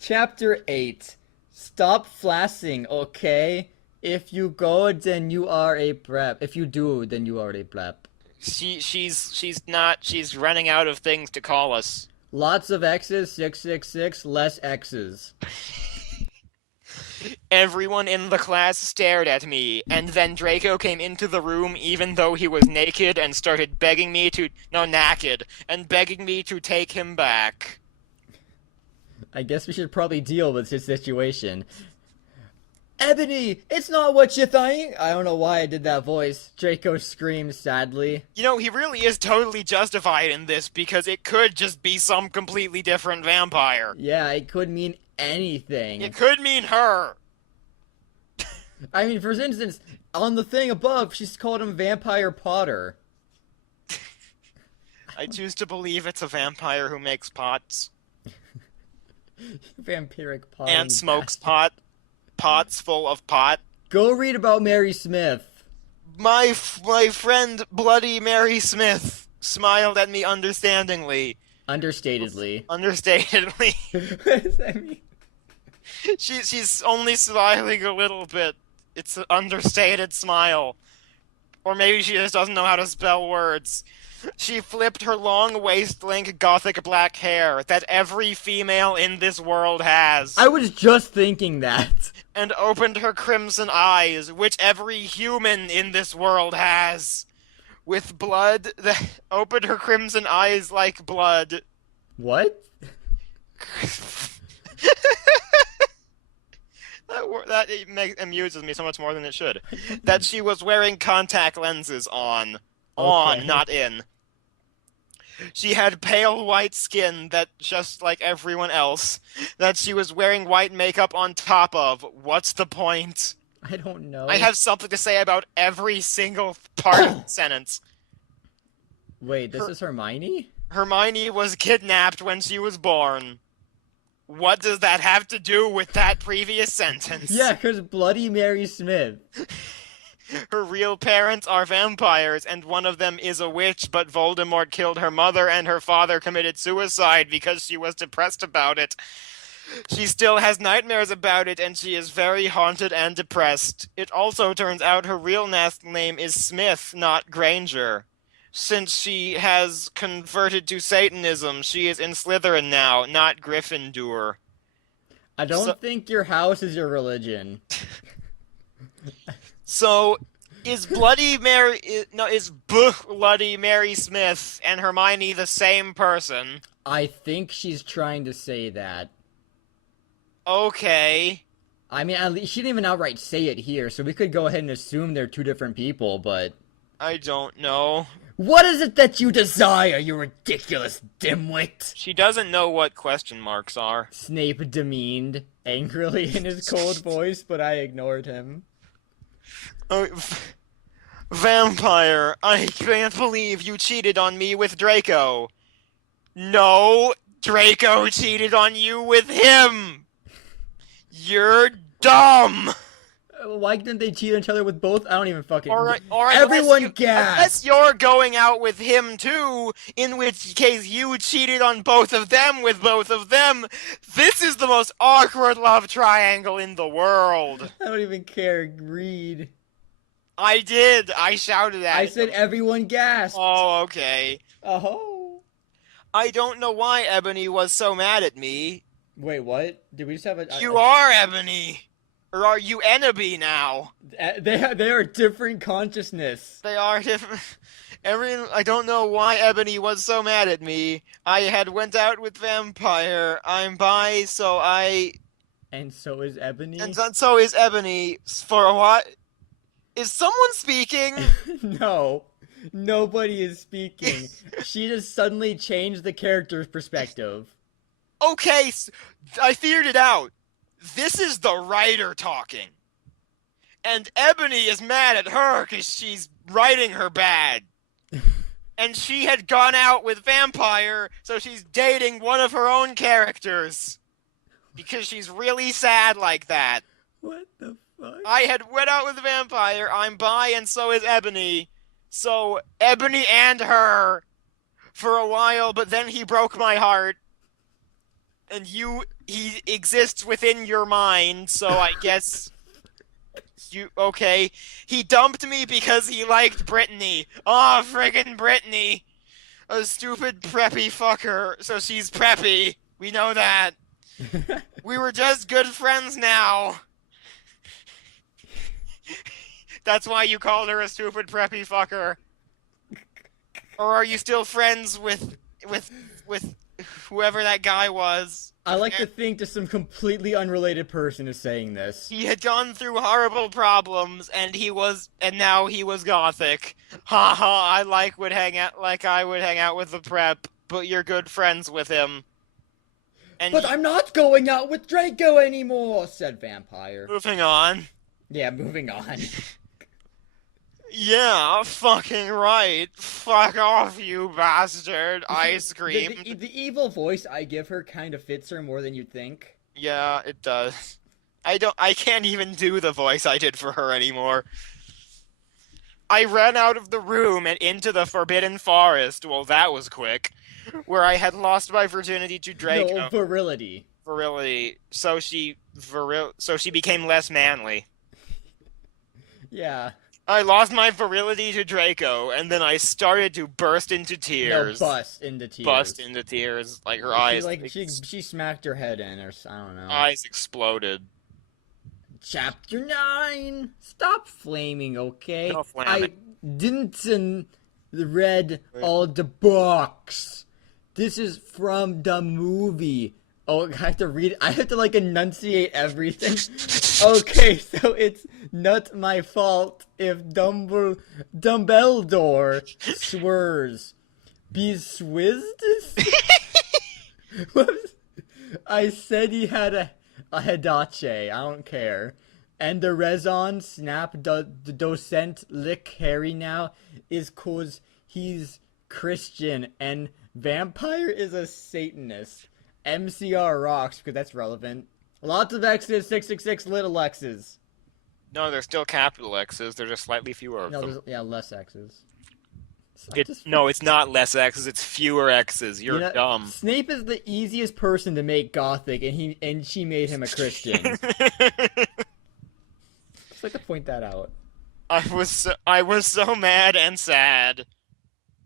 Chapter 8. Stop flassing, okay? If you go, then you are a prep. If you do, then you are a prep. She's running out of things to call us. Lots of X's, 666, less X's. Everyone in the class stared at me, and then Draco came into the room even though he was naked and started begging me to, no, naked, and begging me to take him back. I guess we should probably deal with this situation. Ebony, it's not what you think. I don't know why I did that voice. Draco screams sadly. You know, he really is totally justified in this because it could just be some completely different vampire. Yeah, it could mean anything. It could mean her. I mean, for instance, on the thing above, she's called him Vampire Potter. I choose to believe it's a vampire who makes pots. Vampiric pot. And smokes pots full of pot. Go read about Mary Smith. My friend Bloody Mary Smith smiled at me understandingly. Understatedly. Understatedly. What does that mean? She's only smiling a little bit. It's an understated smile. Or maybe she just doesn't know how to spell words. She flipped her long waist-length gothic black hair that every female in this world has. I was just thinking that. And opened her crimson eyes, which every human in this world has. With blood that opened her crimson eyes like blood. What? That amuses me so much more than it should. That she was wearing contact lenses on. On, Okay. not in. She had pale white skin that just like everyone else. That she was wearing white makeup on top of. What's the point? I don't know. I have something to say about every single part of the sentence. Wait, this is Hermione? Hermione was kidnapped when she was born. What does that have to do with that previous sentence? Yeah, because Bloody Mary Smith. Her real parents are vampires, and one of them is a witch, but Voldemort killed her mother and her father committed suicide because she was depressed about it. She still has nightmares about it, and she is very haunted and depressed. It also turns out her real name is Smith, not Granger. Since she has converted to Satanism, she is in Slytherin now, not Gryffindor. I don't think your house is your religion. So, is Bloody Mary... is Bloody Mary Smith and Hermione the same person? I think she's trying to say that. Okay. I mean, at least she didn't even outright say it here, so we could go ahead and assume they're two different people, but... I don't know. What is it that you desire, you ridiculous dimwit? She doesn't know what question marks are. Snape demeaned angrily in his cold voice, but I ignored him. Oh, vampire, I can't believe you cheated on me with Draco. No, Draco cheated on you with him. You're dumb. Why didn't they cheat on each other with both? I don't even fucking... Alright, Everyone gasp! Unless you're going out with him too, in which case you cheated on both of them with both of them. This is the most awkward love triangle in the world. I don't even care. Read. I did. I shouted at I said everyone gasped. Oh, okay. Oh. I don't know why Ebony was so mad at me. Wait, what? Did we just have a... You are Ebony. Or are you Enemy now? They are different consciousness. They are different. I don't know why Ebony was so mad at me. I had went out with Vampire. I'm bi, so I... And so is Ebony? And so is Ebony. For a while... Is someone speaking? No. Nobody is speaking. She just suddenly changed the character's perspective. Okay, I figured it out. This is the writer talking. And Ebony is mad at her because she's writing her bad. And she had gone out with Vampire, so she's dating one of her own characters. Because she's really sad like that. What the fuck? I had went out with Vampire, I'm bi, and so is Ebony. So, Ebony and her for a while, but then he broke my heart. And he exists within your mind, so I guess okay. He dumped me because he liked Brittany. Aw, friggin' Brittany. A stupid preppy fucker, so she's preppy. We know that. We were just good friends now. That's why you called her a stupid preppy fucker. Or are you still friends with whoever that guy was? I like to think just some completely unrelated person is saying this. He had gone through horrible problems, and now he was gothic. Ha ha! I would hang out with the prep, but you're good friends with him. And But I'm not going out with Draco anymore, said Vampire. moving on. Yeah, moving on. Yeah, fucking right. Fuck off, you bastard. I screamed. The evil voice I give her kind of fits her more than you'd think. Yeah, it does. I can't even do the voice I did for her anymore. I ran out of the room and into the Forbidden Forest. Well, that was quick. Where I had lost my virginity to Draco. No, virility. Virility. So she became less manly. Yeah. I lost my virility to Draco, and then I started to burst into tears. No, bust into tears. Bust into tears, like her eyes. She smacked her head in, or I don't know. Eyes exploded. Chapter 9. Stop flaming, okay? No flaming. I didn't read all the books. This is from the movie. Oh, I have to read it. I have to enunciate everything. Okay, so it's not my fault if Dumbledore swears. Be swizzed? I said he had a Hedache. I don't care. And the Rezon snap the docent lick Harry now is cause he's Christian and Vampire is a Satanist. MCR rocks because that's relevant. Lots of X's, 666 little X's. No, they're still capital X's. They're just slightly fewer of them. Yeah, less X's. No, it's not less X's. It's fewer X's. You're dumb. Snape is the easiest person to make gothic, and she made him a Christian. Just like to point that out. I was so mad and sad.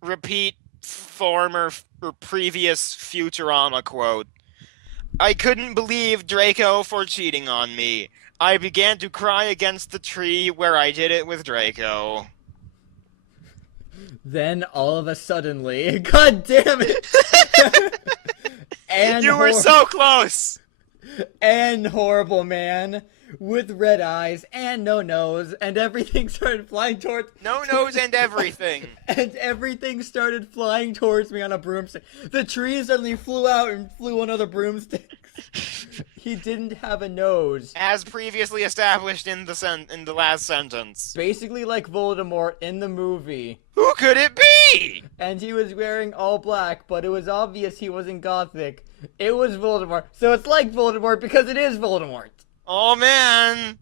Repeat former or previous Futurama quote. I couldn't believe Draco for cheating on me. I began to cry against the tree where I did it with Draco. Then all of a suddenly, God damn it! And you were so close! And horrible man with red eyes and no nose, and everything started flying towards. No nose and everything. And everything started flying towards me on a broomstick. The tree suddenly flew out and flew on other broomsticks. He didn't have a nose. As previously established in the last sentence. Basically like Voldemort in the movie. Who could it be? And he was wearing all black, but it was obvious he wasn't gothic. It was Voldemort. So it's like Voldemort because it is Voldemort. Oh man!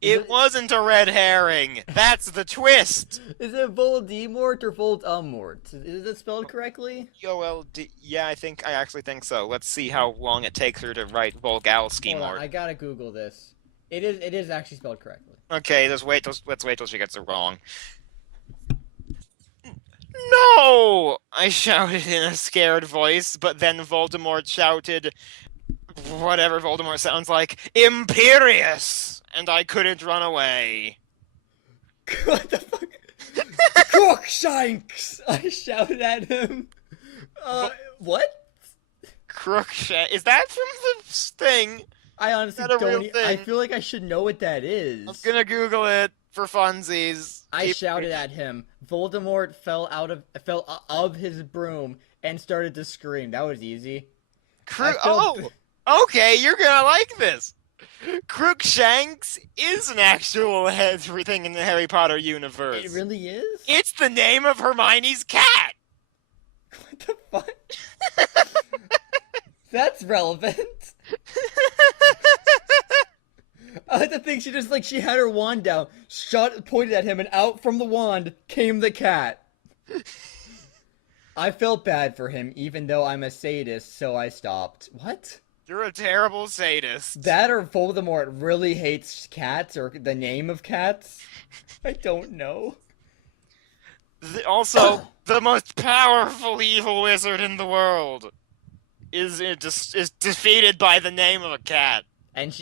It wasn't a red herring. That's the twist. Is it Voldemort or Voldemort? Is it spelled correctly? Yeah, I actually think so. Let's see how long it takes her to write Volgalski Hold on, more. I gotta Google this. It is actually spelled correctly. Okay, let's wait till she gets it wrong. No! I shouted in a scared voice, but then Voldemort shouted whatever Voldemort sounds like, Imperious! And I couldn't run away. What the fuck? Crookshanks! I shouted at him. What? Crookshanks? Is that from the thing? I honestly don't. I feel like I should know what that is. I'm gonna Google it for funsies. I shouted at him. Voldemort fell of his broom and started to scream. That was easy. Okay, you're gonna like this. Crookshanks is an actual everything in the Harry Potter universe. It really is? It's the name of Hermione's cat! What the fuck? That's relevant. I like to think she had her wand down, pointed at him, and out from the wand came the cat. I felt bad for him, even though I'm a sadist, so I stopped. What? You're a terrible sadist. That or Voldemort really hates cats, or the name of cats. I don't know. Also, the most powerful evil wizard in the world is defeated by the name of a cat. And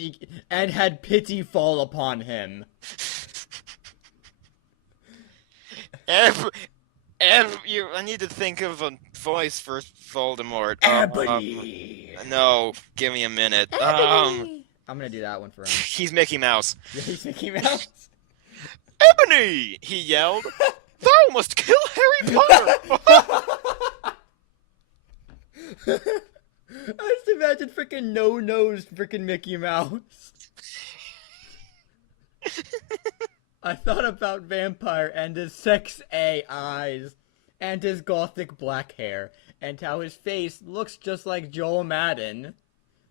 had pity fall upon him. I need to think of a voice for Voldemort. Ebony. No, give me a minute. Ebony. I'm gonna do that one for him. He's Mickey Mouse. Yeah, he's Mickey Mouse. Ebony! He yelled. Thou must kill Harry Potter! I just imagine freaking no-nosed freaking Mickey Mouse. I thought about Vampire and his sex A eyes, and his gothic black hair, and how his face looks just like Joel Madden.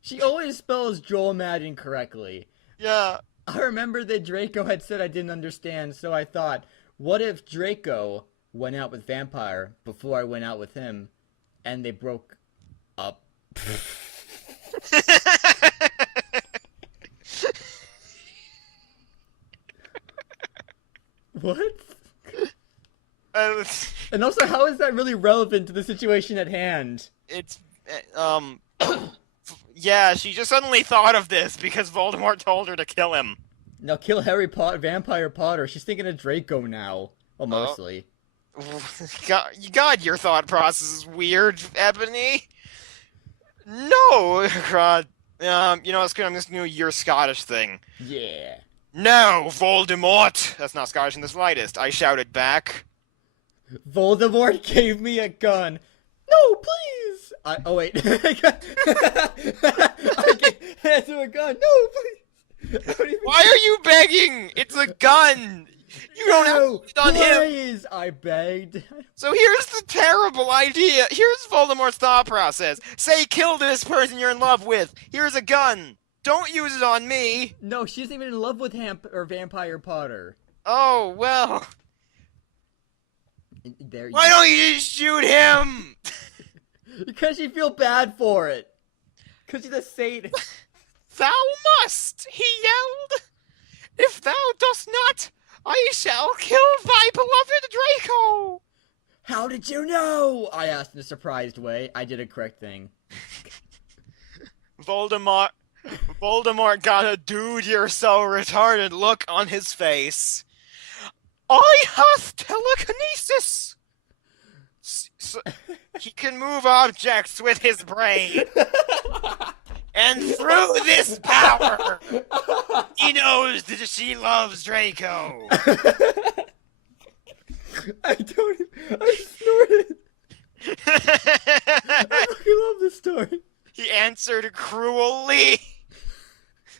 She always spells Joel Madden correctly. Yeah. I remember that Draco had said I didn't understand, so I thought, what if Draco went out with Vampire before I went out with him, and they broke up? What? And also, how is that really relevant to the situation at hand? It's, yeah, she just suddenly thought of this because Voldemort told her to kill him. Now kill Vampire Potter. She's thinking of Draco now. Well, mostly. God, your thought process is weird, Ebony. No, God. You know what's good? I'm just gonna do your Scottish thing. Yeah. No, Voldemort! That's not Scottish in the slightest. I shouted back. Voldemort gave me a gun. No, please! Oh, wait. I gave him a gun. No, please! Why are you begging? It's a gun! You don't have to put it on him! Please, I begged. So here's the terrible idea. Here's Voldemort's thought process. Say kill this person you're in love with. Here's a gun. Don't use it on me. No, she isn't even in love with Vampire Potter. Oh, well. Why don't you just shoot him? Because you feel bad for it. Because he's a sadist. Thou must, he yelled. If thou dost not, I shall kill thy beloved Draco. How did you know? I asked in a surprised way. I did a correct thing. Voldemort got a dude you're so retarded look on his face. I hath telekinesis. So he can move objects with his brain. And through this power, he knows that she loves Draco. I snorted. I fucking love this story. He answered cruelly.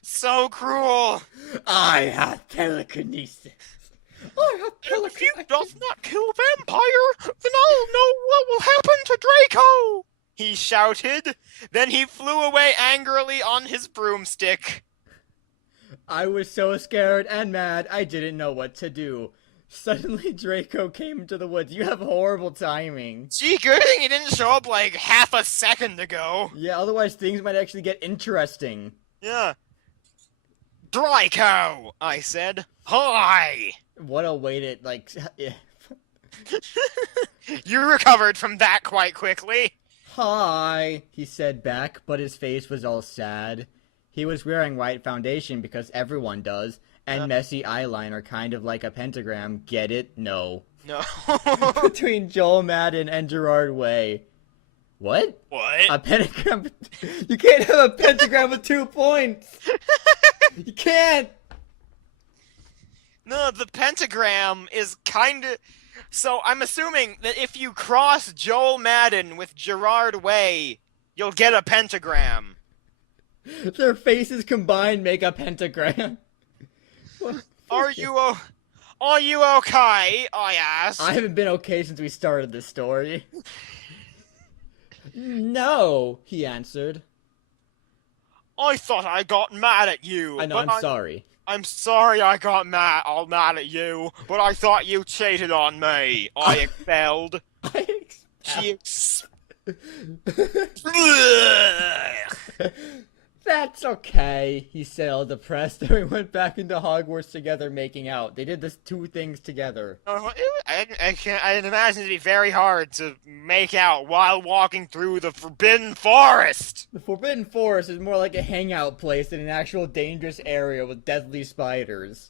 So cruel. I have telekinesis. If you does not kill Vampire, then I'll know what will happen to Draco. He shouted. Then he flew away angrily on his broomstick. I was so scared and mad, I didn't know what to do. Suddenly, Draco came into the woods. You have horrible timing. Gee, good thing he didn't show up like half a second ago. Yeah, otherwise things might actually get interesting. Yeah. Draco, I said. Hi! What a way to, like... You recovered from that quite quickly. Hi, he said back, but his face was all sad. He was wearing white foundation because everyone does, and messy eyeliner kind of like a pentagram. Get it? No. No. Between Joel Madden and Gerard Way. What? What? A pentagram? You can't have a pentagram with 2 points! You can't! No, the pentagram is kinda... So, I'm assuming that if you cross Joel Madden with Gerard Way, you'll get a pentagram. Their faces combined make a pentagram. Are you okay? I asked. I haven't been okay since we started this story. No, he answered. I thought I got mad at you. I know, I'm sorry. I'm sorry I got mad at you, but I thought you cheated on me. I expelled. She That's okay, he said, all depressed, and we went back into Hogwarts together making out. They did this two things together. I'd imagine it'd be very hard to make out while walking through the Forbidden Forest. The Forbidden Forest is more like a hangout place than an actual dangerous area with deadly spiders.